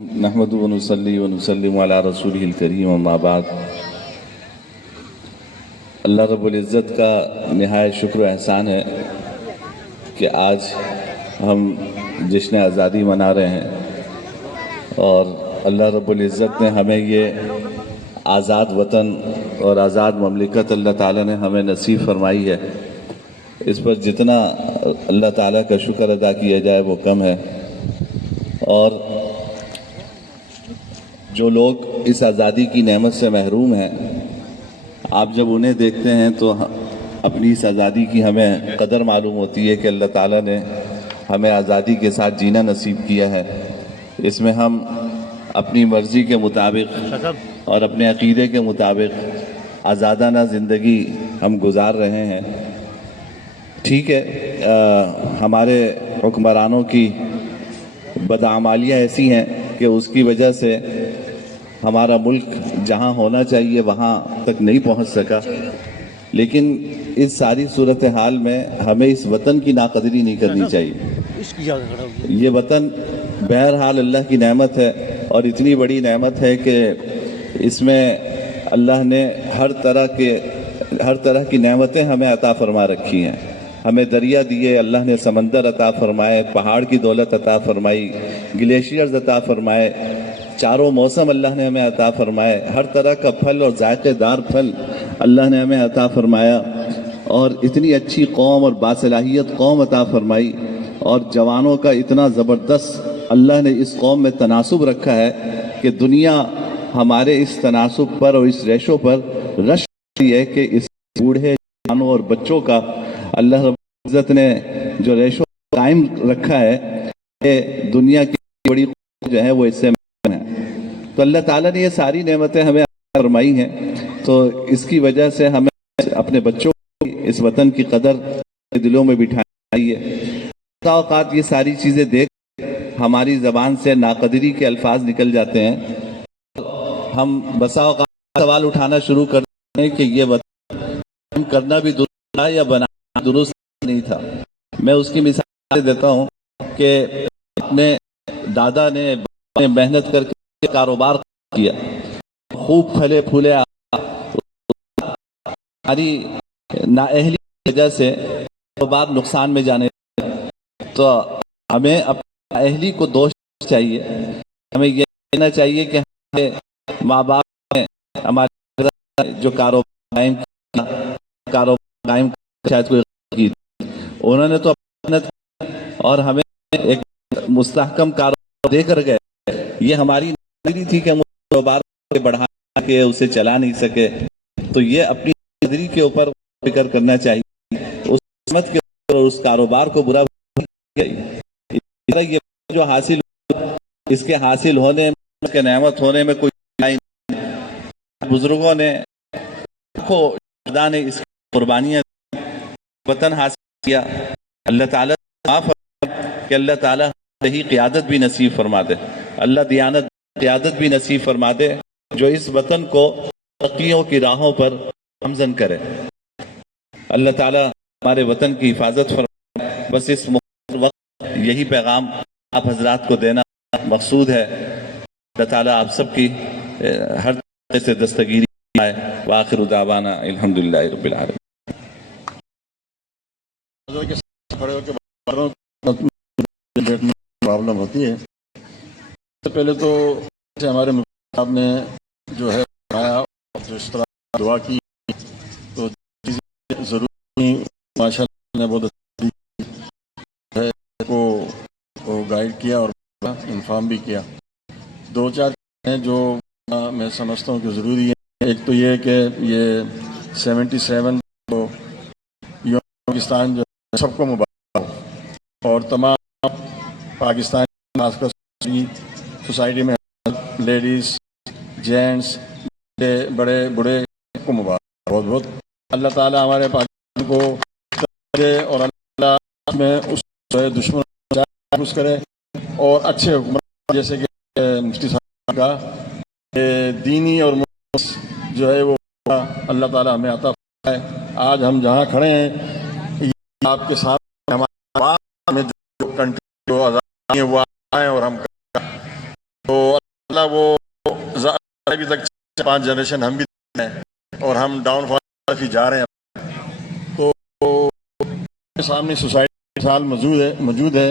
نحمد ونصلی ونسلم علی رسولہ الکریم اما بعد۔ اللہ رب العزت کا نہایت شکر و احسان ہے کہ آج ہم جشن آزادی منا رہے ہیں اور اللہ رب العزت نے ہمیں یہ آزاد وطن اور آزاد مملکت اللہ تعالیٰ نے ہمیں نصیب فرمائی ہے۔ اس پر جتنا اللہ تعالیٰ کا شکر ادا کیا جائے وہ کم ہے، اور جو لوگ اس آزادی کی نعمت سے محروم ہیں، آپ جب انہیں دیکھتے ہیں تو اپنی اس آزادی کی ہمیں قدر معلوم ہوتی ہے کہ اللہ تعالیٰ نے ہمیں آزادی کے ساتھ جینا نصیب کیا ہے۔ اس میں ہم اپنی مرضی کے مطابق اور اپنے عقیدے کے مطابق آزادانہ زندگی ہم گزار رہے ہیں۔ ٹھیک ہے، ہمارے حکمرانوں کی بدعمالیاں ایسی ہیں کہ اس کی وجہ سے ہمارا ملک جہاں ہونا چاہیے وہاں تک نہیں پہنچ سکا، لیکن اس ساری صورتحال میں ہمیں اس وطن کی ناقدری نہیں کرنی چاہیے۔ یہ وطن بہرحال اللہ کی نعمت ہے، اور اتنی بڑی نعمت ہے کہ اس میں اللہ نے ہر طرح کی نعمتیں ہمیں عطا فرما رکھی ہیں۔ ہمیں دریا دیے، اللہ نے سمندر عطا فرمائے، پہاڑ کی دولت عطا فرمائی، گلیشیئرز عطا فرمائے، چاروں موسم اللہ نے ہمیں عطا فرمائے، ہر طرح کا پھل اور ذائقے دار پھل اللہ نے ہمیں عطا فرمایا، اور اتنی اچھی قوم اور باصلاحیت قوم عطا فرمائی، اور جوانوں کا اتنا زبردست اللہ نے اس قوم میں تناسب رکھا ہے کہ دنیا ہمارے اس تناسب پر اور اس ریشو پر رش ہے کہ اس بوڑھے جوانوں اور بچوں کا اللہ رب العزت نے جو ریشو قائم رکھا ہے کہ دنیا کی بڑی جو ہے وہ اس سے ہے۔ تو اللہ تعالیٰ نے یہ ساری نعمتیں ہمیں فرمائی ہیں، تو اس کی وجہ سے ہمیں اپنے بچوں کو اس وطن کی قدر دلوں میں بٹھانی چاہیے۔ بعض اوقات یہ ساری چیزیں دیکھ ہماری زبان سے ناقدری کے الفاظ نکل جاتے ہیں، ہم بسا اوقات سوال اٹھانا شروع کرتے ہیں کہ یہ وطن کرنا بھی درست تھا یا بنانا درست نہیں تھا۔ میں اس کی مثال دیتا ہوں کہ اپنے دادا نے محنت کر کے کاروبار کیا، خوب پھلے پھولے، ہماری نااہلی کی وجہ سے کاروبار نقصان میں جانے لگا۔ تو ہمیں اپنی اہلی کو دوش چاہیے، ہمیں یہ کہنا چاہیے کہ ہمارے ماں باپ نے ہمارے جو کاروبار قائم شاید کوئی کی، انہوں نے تو محنت اور ہمیں ایک مستحکم کاروبار دے کر گئے۔ یہ ہماری نظری تھی کہ ہم کاروبار بڑھا کے اسے چلا نہیں سکے، تو یہ اپنی نظری کے اوپر فکر کرنا چاہیے، اس قسمت کے اوپر اور اس کاروبار کو برا یہ جو حاصل اس کے حاصل ہونے میں، اس کے نعمت ہونے میں کوئی بزرگوں نے خدا نے اس قربانیاں وطن حاصل کیا۔ اللہ تعالیٰ معاف کہ اللہ تعالیٰ صحیح قیادت بھی نصیب فرما دے، اللہ دیانت قیادت بھی نصیب فرما دے جو اس وطن کو تقیوں کی راہوں پر گامزن کرے۔ اللہ تعالیٰ ہمارے وطن کی حفاظت فرمائے۔ بس اس وقت یہی پیغام آپ حضرات کو دینا مقصود ہے۔ اللہ تعالیٰ آپ سب کی ہر طرح سے دستگیری آئے۔ وآخر دعوانا الحمدللہ رب العالمین۔ پرابلم ہوتی ہے۔ سب سے پہلے تو ہمارے مفتی صاحب نے جو ہے اس طرح دعا کی، تو چیزیں ضروری ماشاء اللہ نے بہت اچھا کو گائیڈ کیا اور انفارم بھی کیا۔ دو چار ہیں جو میں سمجھتا ہوں کہ ضروری ہے۔ ایک تو یہ کہ یہ 77 کو یوم پاکستان جو سب کو مبارک ہو، اور تمام پاکستانی خاص کر سوسائٹی میں لیڈیز، جینٹس، بڑے بوڑھے کو مبارک بہت بہت۔ اللہ تعالیٰ ہمارے پاکستان کو کرے اور اللہ میں اس دشمن محفوظ کرے، اور اچھے حکمران جیسے کہ مفتی صاحب کا دینی اور جو ہے وہ اللہ تعالیٰ ہمیں عطا فرمائے۔ آج ہم جہاں کھڑے ہیں آپ کے ساتھ ہمارے کنٹری جو آزاد ہے وہ آئے اور ہم تو وہ ابھی تک 5 جنریشن ہم بھی ہیں اور ہم ڈاؤن فال طرف ہی جا رہے ہیں. تو سامنے سوسائٹی مثال موجود ہے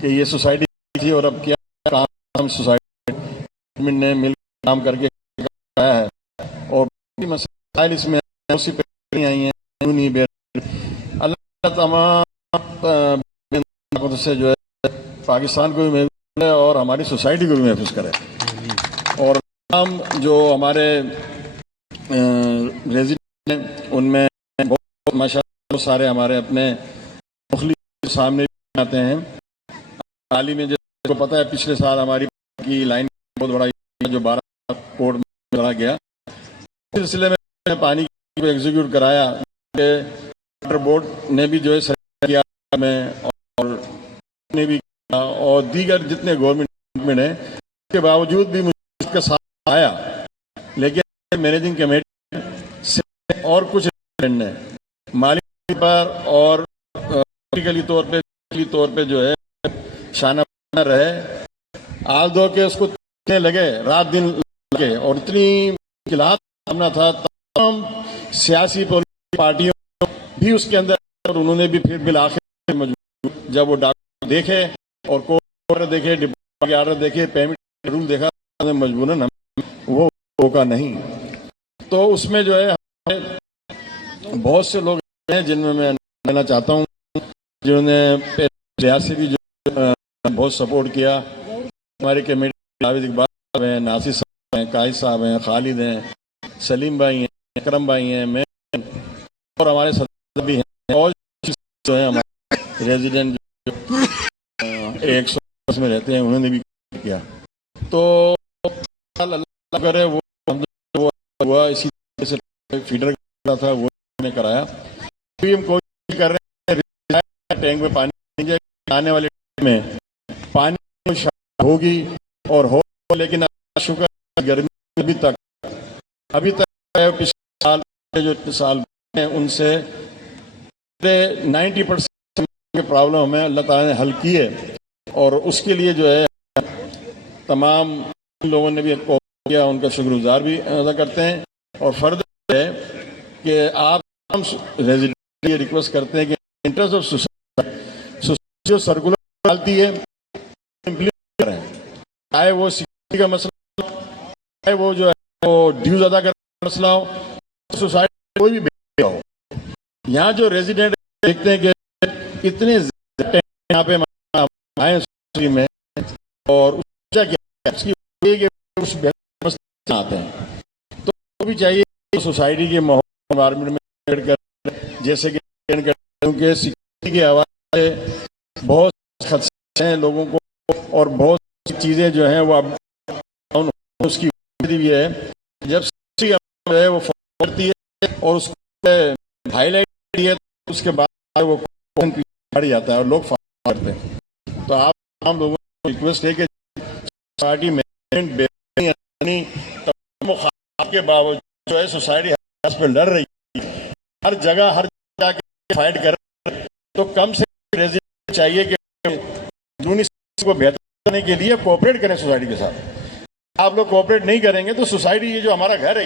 کہ یہ سوسائٹی تھی اور اب کیا کام ہم سوسائٹی نے مل کام کر کے آیا ہے. اور مسائل اس میں اسی پہ آئی ہیں. اللہ تمام سے جو ہے پاکستان کو بھی محفوظ ہے اور ہماری سوسائٹی کو بھی محفوظ کرے. اور ہم جو ہمارے ریزیڈنٹ ہیں ان میں بہت ماشاءاللہ سارے ہمارے اپنے مخلص سامنے آتے ہیں. حال ہی میں جیسے کو پتہ ہے پچھلے سال ہماری کی لائن بہت بڑا جو 12 کوڑ میں لڑا گیا. اس سلسلے میں پانی کو ایگزیکیوٹ کرایا کہ واٹر بورڈ نے بھی جو ہے کیا میں اور نے بھی کیا اور دیگر جتنے گورنمنٹ ہیں اس کے باوجود بھی مجھے اس کا ساتھ آیا. لیکن مینیجنگ کمیٹی سے اور کچھ نے مالی پر اور پریکٹیکلی طور پہ جو ہے شانہ بنا رہے. آل دو کے اس کو لگے رات دن لگے اور اتنی مشکلات سامنا تھا تمام سیاسی پارٹیوں بھی اس کے اندر اور انہوں نے بھی پھر بالآخر مجبور جب وہ ڈاکٹر دیکھے اور کوئی دیکھے ڈپارٹمنٹ کے آرڈر دیکھے پیمنٹ رول دیکھا مجبوراً وہ روکا نہیں. تو اس میں جو ہے بہت سے لوگ ہیں جن میں لینا چاہتا ہوں جنہوں نے لحاظ سے بھی جو بہت سپورٹ کیا. ہمارے کمیٹی جاوید اقبال صاحب ہیں, ناصر صاحب ہیں, قائد صاحب ہیں, خالد ہیں, سلیم بھائی ہیں, اکرم بھائی ہیں, میں اور ہمارے صدر بھی ہیں اور جو ہیں ہمارے ریزیڈنٹ جو 100 میں رہتے ہیں انہوں نے بھی کیا. تو اللہ کرے وہ ہوا اسی طرح سے فیڈر کرا تھا وہ نے کرایا. ابھی ہم کوشش کر رہے ہیں ٹینک میں پانی آنے والے میں پانی ہوگی اور ہو, لیکن شکر گرمی ابھی تک پچھلے سال جو سال ہیں ان سے 90% کے پرابلم ہمیں اللہ تعالیٰ نے حل کی ہے. اور اس کے لیے جو ہے تمام لوگوں نے بھی کیا ان کا شکر گزار بھی ادا کرتے ہیں. اور فردر ہے کہ آپ ہم ریزیڈنٹ یہ ریکویسٹ کرتے ہیں کہ انٹرسٹ آف سوسائٹی جو سرکولر ڈالتی ہے چاہے وہ سیکورٹی کا مسئلہ چاہے وہ جو ہے وہ ڈیوز ادا کرنے کا مسئلہ ہو, سوسائٹی کوئی بھی بے ہو. یہاں جو ریزیڈنٹ دیکھتے ہیں کہ اتنے یہاں پہ آئے میں اور اس کی آتے ہیں تو بھی چاہیے سوسائٹی کے ماحول انوائرمنٹ میں کر جیسے کہ سیکورٹی کے حوالے سے بہت خدشے ہیں لوگوں کو اور بہت سی چیزیں جو ہیں وہ اب اس کی بھی ہے. جب جو ہے وہ کرتی ہے اور اس کو ہائی لائٹ کرتی ہے تو اس کے بعد وہ بڑھ جاتا ہے اور لوگ کرتے ہیں. تو آپ عام لوگوں کو ریکویسٹ ہے کہ سوسائٹی میں کے باوجود جو ہے سوسائٹی پہ لڑ رہی ہے ہر جگہ کے فائٹ کر رہے ہیں. تو کم سے کم چاہیے کہ دنیا کو بہتر کرنے کے لیے کوآپریٹ کریں سوسائٹی کے ساتھ. آپ لوگ کوآپریٹ نہیں کریں گے تو سوسائٹی یہ جو ہمارا گھر ہے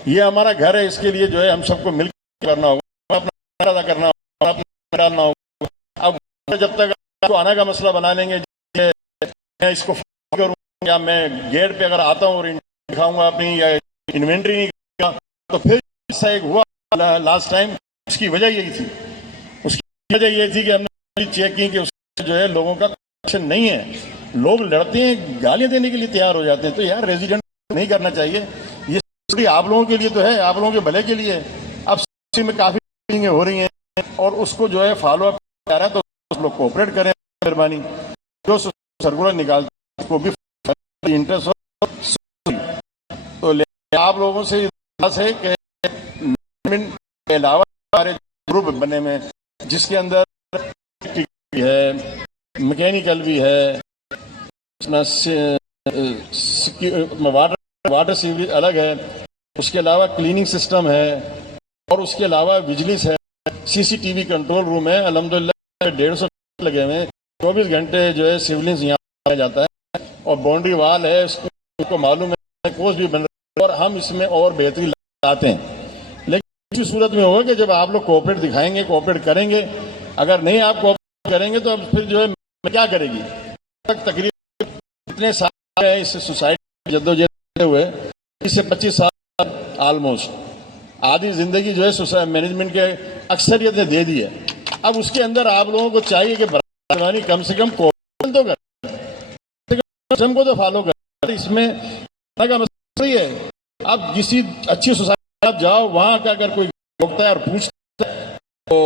یہ ہمارا گھر ہے, اس کے لیے جو ہے ہم سب کو مل کر کرنا ہوگا, اپنا ادا کرنا ہوگا, اپنا ڈالنا ہوگا. اب جب تک آپ کو آنا کا مسئلہ بنا لیں گے میں اس کو کروں یا میں گیٹ پہ اگر آتا ہوں اور دکھاؤں گا اپنی یا انوینٹری نہیں کروں گا تو پھر ایسا ایک ہوا لاسٹ ٹائم. اس کی وجہ یہی تھی کہ ہم نے چیک کی کہ اس جو ہے لوگوں کا ایکشن نہیں ہے. لوگ لڑتے ہیں گالیاں دینے کے لیے تیار ہو جاتے ہیں. تو یار ریزیڈنٹ نہیں کرنا چاہیے. یہ آپ لوگوں کے لیے تو ہے, آپ لوگوں کے بھلے کے لیے. اب میں کافی میٹنگیں ہو رہی ہیں اور اس کو جو ہے فالو اپ کر رہا ہے تو لوگ کوآپریٹ کریں مہربانی. جو سرکولر نکالتے اس کو بھی انٹرسٹ ہو. تو آپ لوگوں سے ہے کہ کے علاوہ ہمارے گروپ بنے میں جس کے اندر بھی ہے, میکینیکل بھی ہے, واٹر سیوریج الگ ہے, اس کے علاوہ کلیننگ سسٹم ہے اور اس کے علاوہ وجلس ہے, سی C T we control room ہے. الحمدللہ 150 لگے ہوئے ہیں. 24 گھنٹے جو ہے سیولنس یہاں آیا جاتا ہے اور باؤنڈری وال ہے, اس ان کو معلوم ہے کوس بھی بن رہا ہے اور ہم اس میں اور بہتری لاتے ہیں، لیکن اسی صورت میں ہوگا کہ جب آپ لوگ کوآپریٹ دکھائیں گے، کوآپریٹ کریں گے. اگر نہیں آپ کوآپریٹ کریں گے تو اب پھر جو ہے کیا کرے گی. تقریباً اتنے سال ہے اس سوسائٹی جدوجہد ہوئے، 20 سے 25 سال آلموسٹ آدھی زندگی جو ہے مینجمنٹ کے اکثریت نے دے دی ہے. اب اس کے اندر آپ لوگوں کو چاہیے کہ برادرانی کم سے کم کوآپریشن تو کریں کو تو فالو کریں. اس میں کا مسئلہ یہ ہے اب کسی اچھی سوسائٹی آپ جاؤ، وہاں کا اگر کوئی روکتا ہے اور پوچھتا ہے تو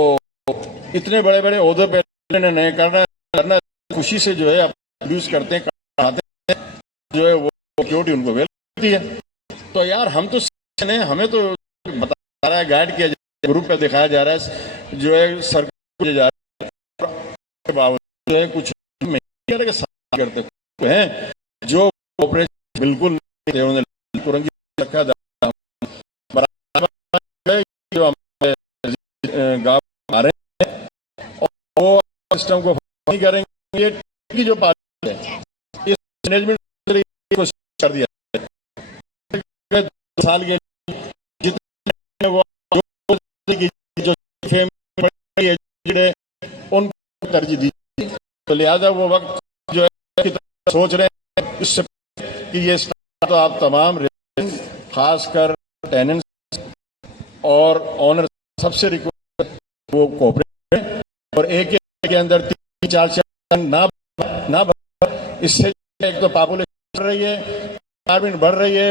اتنے بڑے بڑے عہدے پہ نہیں کرنا خوشی سے جو ہے یوز کرتے ہیں، جو ہے وہ سیکورٹی ان کو ویل کرتی ہے. تو یار ہم تو ہمیں تو بتا رہا ہے، گائیڈ کیا جائے، گروپ پہ دکھایا جا رہا ہے، جو ہے سرکار جا رہا ہے، جو ہے کچھ کرتے ہیں جو آپریشن بالکل نہیں رکھا جو ہمارے گاؤں آ رہے ہیں اور وہ سسٹم کو نہیں کریں گے. یہ کی جو پارٹی ہے اس مینجمنٹ کوشش کر دیا 2 سال کے جتنے ان کو ترجیح دی، تو لہذا وہ وقت جو ہے سوچ رہے ہیں اس سے کہ یہ تو آپ تمام خاص کر ٹیننٹس اور آنر سب سے ریکویسٹ وہ کوآپریٹ کریں اور ایک کے اندر 3-4 نہ اس سے ایک تو پاپولیشن بڑھ رہی ہے، انوائرمنٹ بڑھ رہی ہے،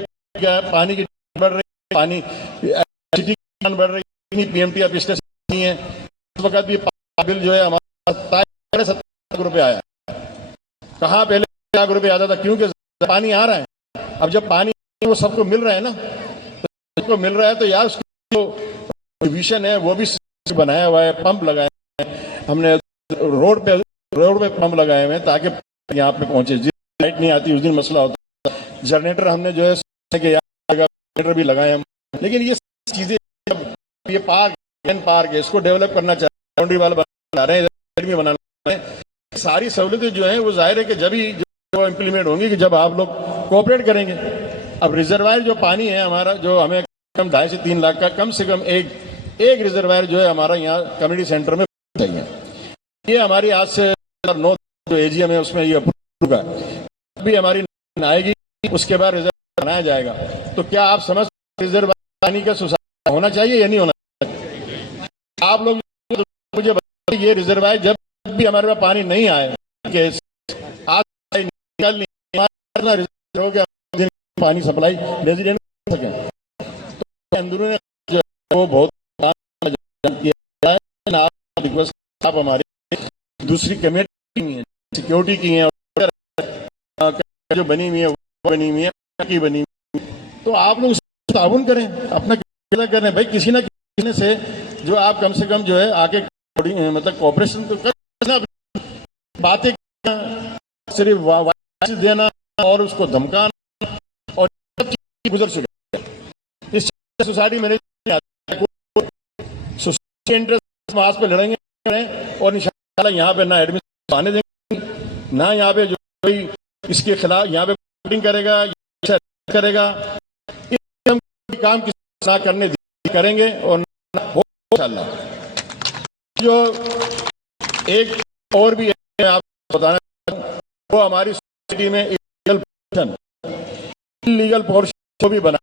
پانی کی بڑھ رہی ہے، پانی بڑھ رہی ہے، پی ایم ٹی اب اسٹیشن نہیں ہے. اس وقت بھی بل جو ہے ہمارا 70 لاکھ روپے آیا. کہاں پہلے 1 لاکھ روپے آتا تھا کیونکہ پانی آ رہا ہے. اب جب پانی وہ سب کو مل رہا ہے نا، سب کو مل رہا ہے تو یار اس کی جو ویژن ہے وہ بھی بنایا ہوا ہے، پمپ لگائے ہیں ہم نے، روڈ پہ پمپ لگائے ہوئے ہیں تاکہ یہاں پہ پہنچے. جس لائٹ نہیں آتی اس دن مسئلہ ہوتا ہے. جنریٹر ہم نے جو ہے کہ جنریٹر بھی لگائے ہم. لیکن یہ چیزیں یہ پارک ہے، اس کو ڈیولپ کرنا چاہتے ہیں، باؤنڈری والا بنا رہے ہیں، بنانا ہے. ساری سہولتیں جو ہیں وہ ظاہر ہے کہ جب ہی امپلیمنٹ ہوں گی کہ جب آپ لوگ کوآپریٹ کریں گے. اب ریزروائر جو پانی ہے ہمارا جو ہمیں 2.5 سے 3 لاکھ کا کم سے کم ایک ریزروائر جو ہے ہمارا یہاں کمیونٹی سینٹر میں چاہیے. یہ ہماری آج سے 9 جو اے جی ایم ہے اس میں یہ اپروو ہے، ابھی ہماری آئے گی اس کے بعد ریزروائر بنایا جائے گا. تو کیا آپ سمجھ ریزروائر پانی کا سوسائٹی ہونا چاہیے یا نہیں ہونا چاہیے؟ آپ لوگ مجھے بتائیے یہ ریزروائر جب بھی ہمارے پاس پانی نہیں آئے کہ پانی سپلائی ریزیڈنٹ کر سکیں تو اندرون جو ہے وہ بہت ریکویسٹ آپ ہماری دوسری کمیٹی ہیں سیکورٹی کی ہیں جو بنی ہوئی ہے بنی ہوئی ہے تو آپ لوگ تعاون کریں، اپنا کریں بھائی کسی نہ کسی سے جو آپ کم سے کم جو ہے آگے مطلب کوآپریشن تو کرنا. باتیں صرف دینا اور اس کو دھمکانا اور گزر چکے. اس سوسائٹی میں سوسائٹی انٹرسٹ آس پہ لڑیں گے اور انشاءاللہ یہاں پہ نہ ایڈمیشن آنے دیں گے، نہ یہاں پہ جو کوئی اس کے خلاف یہاں پہ میٹنگ کرے گا کام کس نہ کرنے کریں گے. اور انشاءاللہ جو ایک اور بھی ہے آپ کو بتانا وہ ہماری سوسائٹی میں لیگل پورشن کو بھی بنا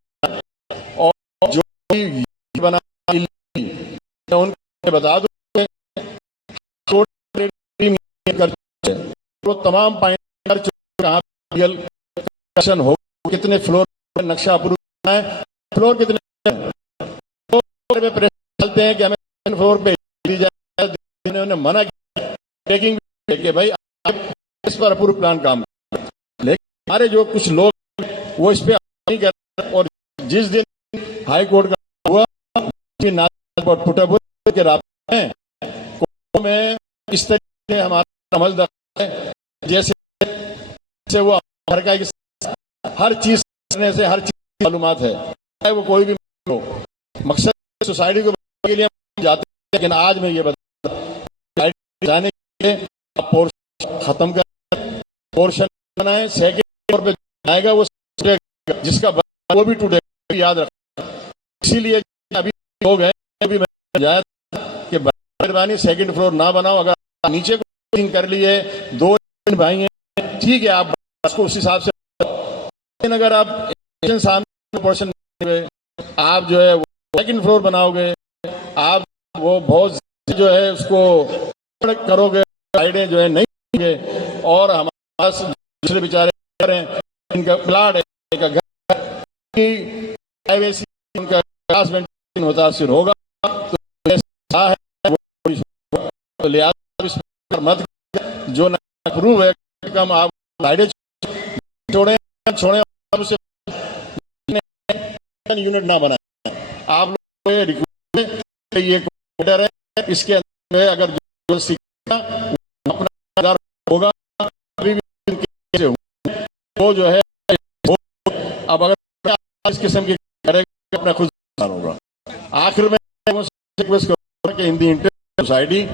اور جو بھی بنا ان کو بتا دوں وہ تمام پوائنٹ کہاں ہو کتنے فلور نقشہ اپروو ہے، فلور کتنے چلتے ہیں کہ ہمیں فلور پہ دی جائے. انہوں نے منع کیا کہ بھائی اس پر اپروو پلان کام لیکن ہمارے جو کچھ لوگ وہ اس پہ نہیں کر رہے. اور جس دن ہائی کورٹ کا ہوا پٹ اپ کے رابطے میں اس طریقے سے ہمارا عمل ہے جیسے وہ ہر چیز کرنے سے ہر چیز معلومات ہے وہ کوئی بھی ہو. مقصد سوسائٹی کو کے لیے جاتے ہیں لیکن آج میں یہ بتا جانے کے لیے ختم کر پورشن بنائیں. سیکنڈ طور پہ آئے گا وہ جس کا وہ بھی ٹوٹے گا، یاد رکھنا۔ اسی لیے ابھی ہو گئے، ابھی میں جایا کہ مہربانی سیکنڈ فلور نہ بناؤ، اگر نیچے کو کر لیے 2 بھائی ہیں ٹھیک ہے، آپ اس کو اس حساب سے، لیکن اگر آپ پورشن آپ جو ہے وہ سیکنڈ فلور بناؤ گے، آپ وہ بہت جو ہے اس کو کرو گے، سائڈیں جو ہے نہیں ہوں گے، اور ہمارے پاس دوسرے بیچارے ہیں ان کا پلاٹ ہے، ان کا گھر کی پرائیویسی، ان کا کلاس مینٹین متاثر ہوگا، تو لہٰذا اس پر مت جو نہ اپروو ہے کم آپ سائڈیں چھوڑیں اسے یونٹ نہ بنائیں۔ آپ لوگ یہ ریکویسٹ یہ کوڈر ہے، اس کے اندر اگر جو سیکھا اپنا ہوگا وہ جو ہے اب اگر اس قسم کی کرے گا اپنا خود ہوگا۔ آخر میں ریکویسٹ کروں گا کہ ہندی انٹر سوسائٹی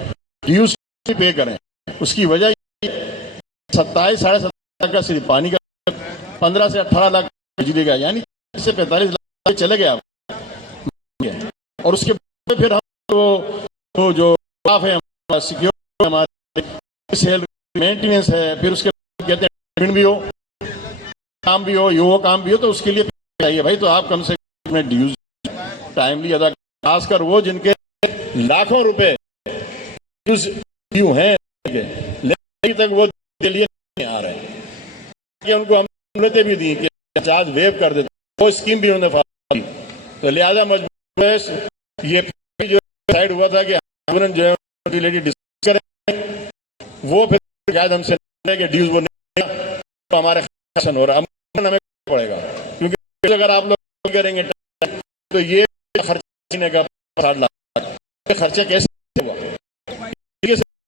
ڈیوز پے کریں، اس کی وجہ 27 ساڑھے 27 کا صرف پانی کا، 15 سے 18 لاکھ بجلی کا، یعنی اس سے 45 لاکھ چلے گئے آپ، اور اس کے بعد پھر ہم وہ جو اسٹاف ہے ہمارا، سیکیورٹی ہمارے مینٹیننس ہے، پھر اس کے بعد کہتے ہیں بھی ہو کام بھی ہو وہ کام بھی ہو، تو اس کے لیے چاہیے بھائی، تو آپ کم سے کم ڈیوز ٹائملی ادا، خاص کر وہ جن کے لاکھوں روپے ڈیوز ڈیو ہیں لیکن ابھی تک وہ کے لیے نہیں آ رہے ہیں، کہ ان کو ہم سہولتیں بھی دی کہ چارج ویو کر دیتے، وہ اسکیم بھی انہوں نے فالو کی، تو لہٰذا مجبور ہے یہ جو ڈیسائیڈ ہوا تھا کہ جو ہے ڈسکس کریں، وہ پھر شاید ہم سے کہ ڈیوز وہ نہیں تو ہمارے خرچ ہو رہا ہے، ہمیں پڑے گا، کیونکہ اگر آپ لوگ کریں گے تو یہ خرچہ کا 60 لاکھ خرچہ کیسے ہوگا؟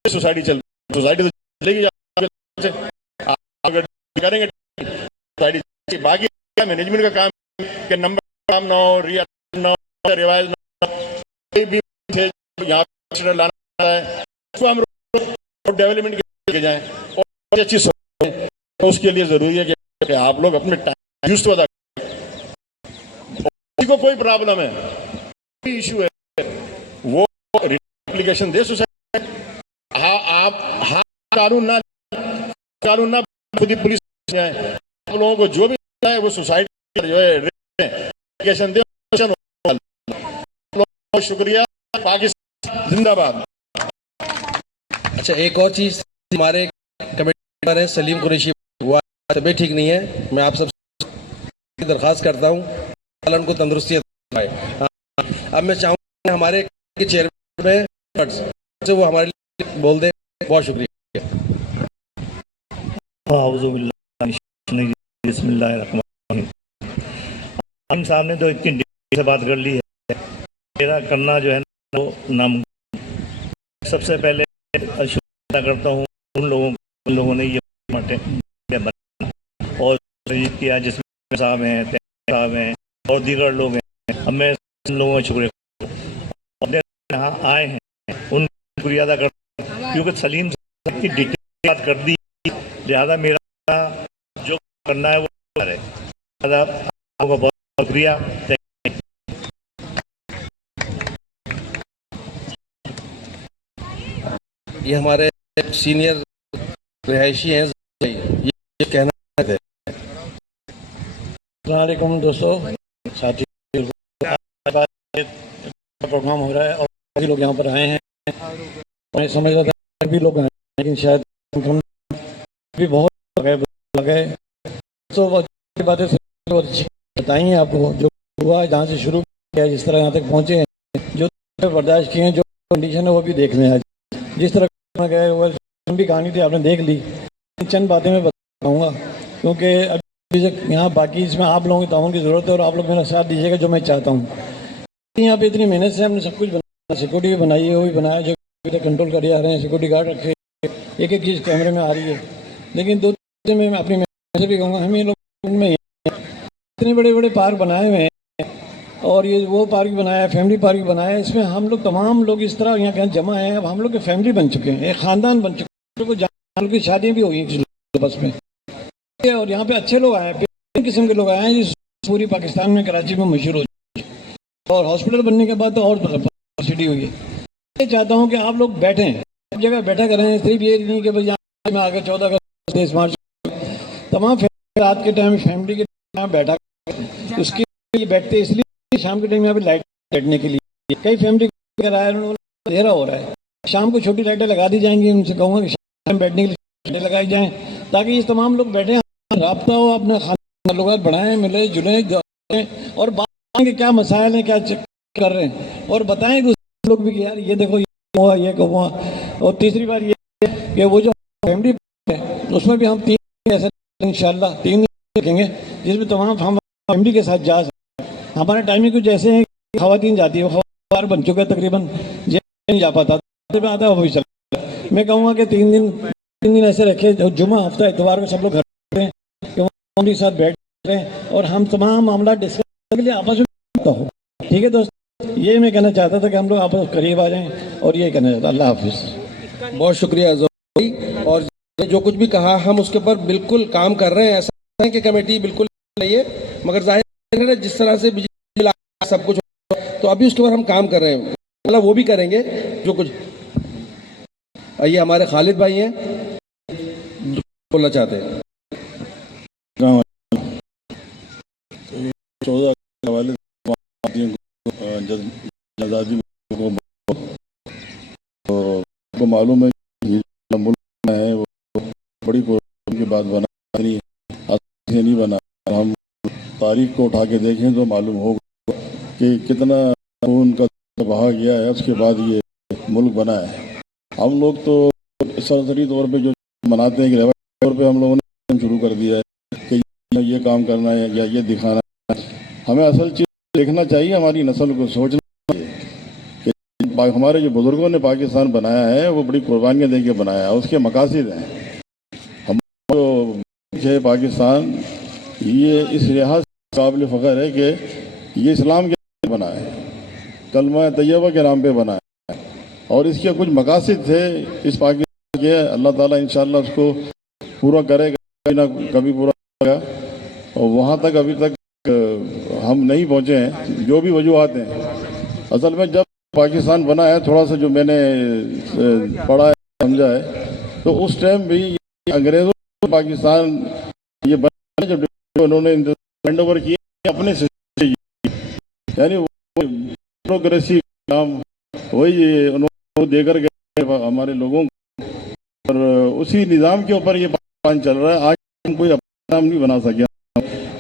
سوسائٹی چل سوسائٹی تو چلے گی، اگر کریں گے باقی مینجمنٹ کا کام کہ نمبر کام نہ ہو، ریوائز نہ ہو، کوئی بھی یہاں لانا ہے اس کو ہم ڈیولپمنٹ کے جائیں اور اچھی سوچیں، تو اس کے لیے ضروری ہے کہ آپ لوگ اپنے ٹائم یوز تو ادا کریں، کسی کو کوئی پرابلم ہے کوئی ایشو ہے وہ اپلیکیشن دے سوسائٹی، آپ قانون نہ خود ہی پولیس جائیں، آپ لوگوں کو جو بھی ہے وہ سوسائٹی جو ہے اپلیکیشن دے۔ شکریہ، پاکستان زندہ باد۔ اچھا ایک اور چیز، ہمارے کمیٹی ممبر ہیں سلیم قریشی، وہ طبیعت ٹھیک نہیں ہے، میں آپ سب سے درخواست کرتا ہوں اللہ ان کو تندرستی عطا فرمائے۔ اب میں چاہوں گا ہمارے چیئرمین سے وہ ہمارے لیے بول دیں، بہت شکریہ۔ اعوذ باللہ من الشیطان الرجیم، بسم اللہ الرحمن الرحیم۔ ہم صاحب نے تو اتنی ڈیٹیل سے بات کر لی ہے، میرا کرنا جو ہے نا وہ ناممکن۔ سب سے پہلے شکریہ ادا کرتا ہوں ان لوگوں نے یہ بنا اور کیا، جس میں صاحب ہیں صاحب ہیں اور دیگر لوگ ہیں، اب میں ان لوگوں کا شکریہ کرتا ہوں، یہاں آئے ہیں ان کا شکریہ ادا کرتا ہوں، کیونکہ سلیم صاحب کی ڈیٹیل بات کر دی، لہٰذا میرا جو کرنا ہے وہ کرے۔ لہٰذا آپ کا بہت شکریہ۔ یہ ہمارے سینئر رہائشی ہیں، یہ کہنا چاہتے ہیں۔ السلام علیکم دوستو، ساتھی، پروگرام ہو رہا ہے اور کافی لوگ یہاں پر آئے ہیں، میں سمجھ رہا تھا بھی لوگ آئے ہیں لیکن شاید بھی بہت لگے، تو باتیں بہت اچھی بتائی ہیں آپ کو، جو ہوا ہے جہاں سے شروع کیا جس طرح یہاں تک پہنچے ہیں، جو برداشت کیے ہیں، جو کنڈیشن ہے وہ بھی دیکھ لیں، آج جس طرح گئے وہ لمبی کہانی تھی آپ نے دیکھ لی، چند باتیں میں بتاؤں گا کیونکہ ابھی یہاں باقی اس میں آپ لوگوں کی تعاون کی ضرورت ہے اور آپ لوگ میرا ساتھ دیجیے گا جو میں چاہتا ہوں۔ یہاں پہ اتنی محنت سے ہم نے سب کچھ بنایا، سیکورٹی بھی بنائی ہے، وہ بھی بنایا جو کنٹرول کر آ رہے ہیں، سیکورٹی گارڈ رکھے، ایک ایک چیز کیمرے میں آ رہی ہے، لیکن دو چیزیں میں اپنی محنت سے بھی کہوں گا، ہم یہ لوگ میں اتنے بڑے بڑے پارک بنائے ہوئے ہیں اور یہ وہ پارک بنایا ہے، فیملی پارک بنایا ہے، اس میں ہم لوگ تمام لوگ اس طرح یہاں جمع ہیں، اب ہم لوگ کی فیملی بن چکے ہیں، ایک خاندان بن چکے ہیں، جہاں کی شادیاں بھی ہوئی ہیں بس میں، اور یہاں پہ اچھے لوگ آئے ہیں۔ قسم کے لوگ آئے ہیں جس پوری پاکستان میں کراچی میں مشہور ہو چکے ہیں، اور ہاسپٹل بننے کے بعد تو اور پبلسٹی ہوئی ہے. میں چاہتا ہوں کہ آپ لوگ بیٹھیں، ایک جگہ بیٹھا کریں، صرف یہ نہیں کہ یہاں میں آگے 14 اگست 23 مارچ تمام رات کے ٹائم فیملی کے ٹائم بیٹھا کریں. اس کے لیے بیٹھتے اس لیے شام کے ٹائم یہاں پہ لائٹ بیٹھنے کے لیے کئی فیملی اندھیرا ہو رہا ہے. شام کو چھوٹی لائٹیں لگا دی جائیں گی. ان سے کہوں گا کہ شام بیٹھنے کے لیے لائٹیں لگائی جائیں تاکہ یہ تمام لوگ بیٹھیں، رابطہ ہو، اپنے تعلقات بڑھائیں، ملے جلیں اور بات کہ کیا مسائل ہیں، کیا کر رہے ہیں، اور بتائیں دوسرے لوگ بھی کہ یار یہ دیکھو یہ ہوا یہ ہوا. اور تیسری بات یہ ہے کہ وہ جو فیملی ہے اس میں بھی ہم 3 ایسے انشاءاللہ 3 دن رکھیں گے جس میں تمام ہم فیملی کے ساتھ جا سکیں. ہمارے ٹائمنگ کچھ ایسے ہیں کہ خواتین جاتی ہے، وہ خواتین بن چکے تقریباً نہیں جا پاتا آتا وہ بھی چلتا. میں کہوں گا کہ 3 دن ایسے رکھے، جمعہ ہفتہ اتوار کو سب لوگ گھر رہتے ہیں کہ وہ فیملی کے ساتھ بیٹھ رہے ہیں اور ہم تمام معاملات ڈسکس کرنے کے لیے آپس میں ہو. ٹھیک ہے دوست، یہ میں کہنا چاہتا تھا کہ ہم لوگ آپس قریب آ جائیں اور یہ کہنا چاہتا. اللہ حافظ. بہت شکریہ ظفر بھائی. اور جو کچھ بھی کہا ہم اس کے اوپر بالکل کام کر رہے ہیں. ایسا ہے کہ کمیٹی بالکل نہیں ہے، مگر ظاہر ہے جس طرح سے بجلی سب کچھ تو ابھی اس کے اوپر ہم کام کر رہے ہیں. اللہ وہ بھی کریں گے جو کچھ. یہ ہمارے خالد بھائی ہیں بولنا چاہتے ہیں. 14 کے حوالے سے آزادی کو معلوم ہے کہ ملک میں ہے وہ بڑی پرابلم کی بات بنا نہیں بنا. ہم تاریخ کو اٹھا کے دیکھیں تو معلوم ہوگا کہ کتنا خون کا بہا گیا ہے، اس کے بعد یہ ملک بنا ہے. ہم لوگ تو سرسری طور پہ جو مناتے ہیں کہ روایتی طور پہ ہم لوگوں نے شروع کر دیا ہے کہ یہ کام کرنا ہے یا یہ دکھانا ہے. ہمیں اصل چیز دیکھنا چاہیے، ہماری نسل کو سوچنا چاہیے کہ ہمارے جو بزرگوں نے پاکستان بنایا ہے وہ بڑی قربانیاں دے کے بنایا ہے. اس کے مقاصد ہیں. ہم جو پاکستان یہ اس لحاظ سے قابل فخر ہے کہ یہ اسلام کے نام پہ بنا ہے، کلمہ طیبہ کے نام پہ بنا ہے، اور اس کے کچھ مقاصد تھے اس پاکستان کے. اللہ تعالیٰ انشاءاللہ اس کو پورا کرے گا، نہ کبھی پورا کرے گا. اور وہاں تک ابھی تک ہم نہیں پہنچے ہیں، جو بھی وجوہات ہیں. اصل میں جب پاکستان بنا ہے، تھوڑا سا جو میں نے پڑھا ہے سمجھا ہے، تو اس ٹائم بھی انگریزوں نے پاکستان یہ بنا جب انہوں نے ہینڈ اوور کیا اپنے سے، یعنی وہ بیوروکریسی کام وہی انہوں نے دے کر گئے ہمارے لوگوں کو، اور اسی نظام کے اوپر یہ پاکستان چل رہا ہے. آج ہم کوئی اپنا نام نہیں بنا سکے.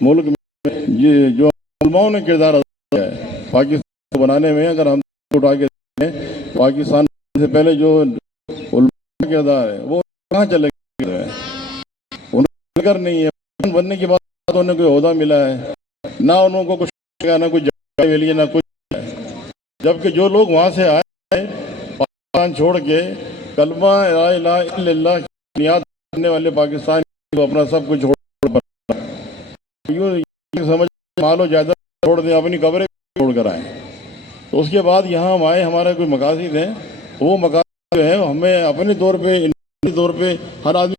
ملک میں یہ جو علماؤں نے کردار ادا کیا ہے پاکستان کو بنانے میں، اگر ہم اٹھا کے دیکھیں پاکستان سے پہلے جو علماء کا کردار ہے وہ کہاں چلے گئے ہیں؟ انہیں فکر نہیں ہے. بننے کے بعد انہیں کوئی عہدہ ملا ہے، نہ انہوں کو کچھ نہ کوئی جگہ ملی، نہ کچھ. جبکہ جو لوگ وہاں سے آئے ہیں پاکستان چھوڑ کے کلمہ لا الہ الا اللہ کی بنیاد کرنے والے پاکستان کو اپنا سب کچھ چھوڑ سمجھ مال و جائیداد چھوڑ دیں، اپنی قبریں چھوڑ کر آئیں. تو اس کے بعد یہاں ہم آئے، ہمارے کوئی مقاصد ہیں. وہ مقاصد جو ہیں ہمیں اپنے طور پہ ہر آدمی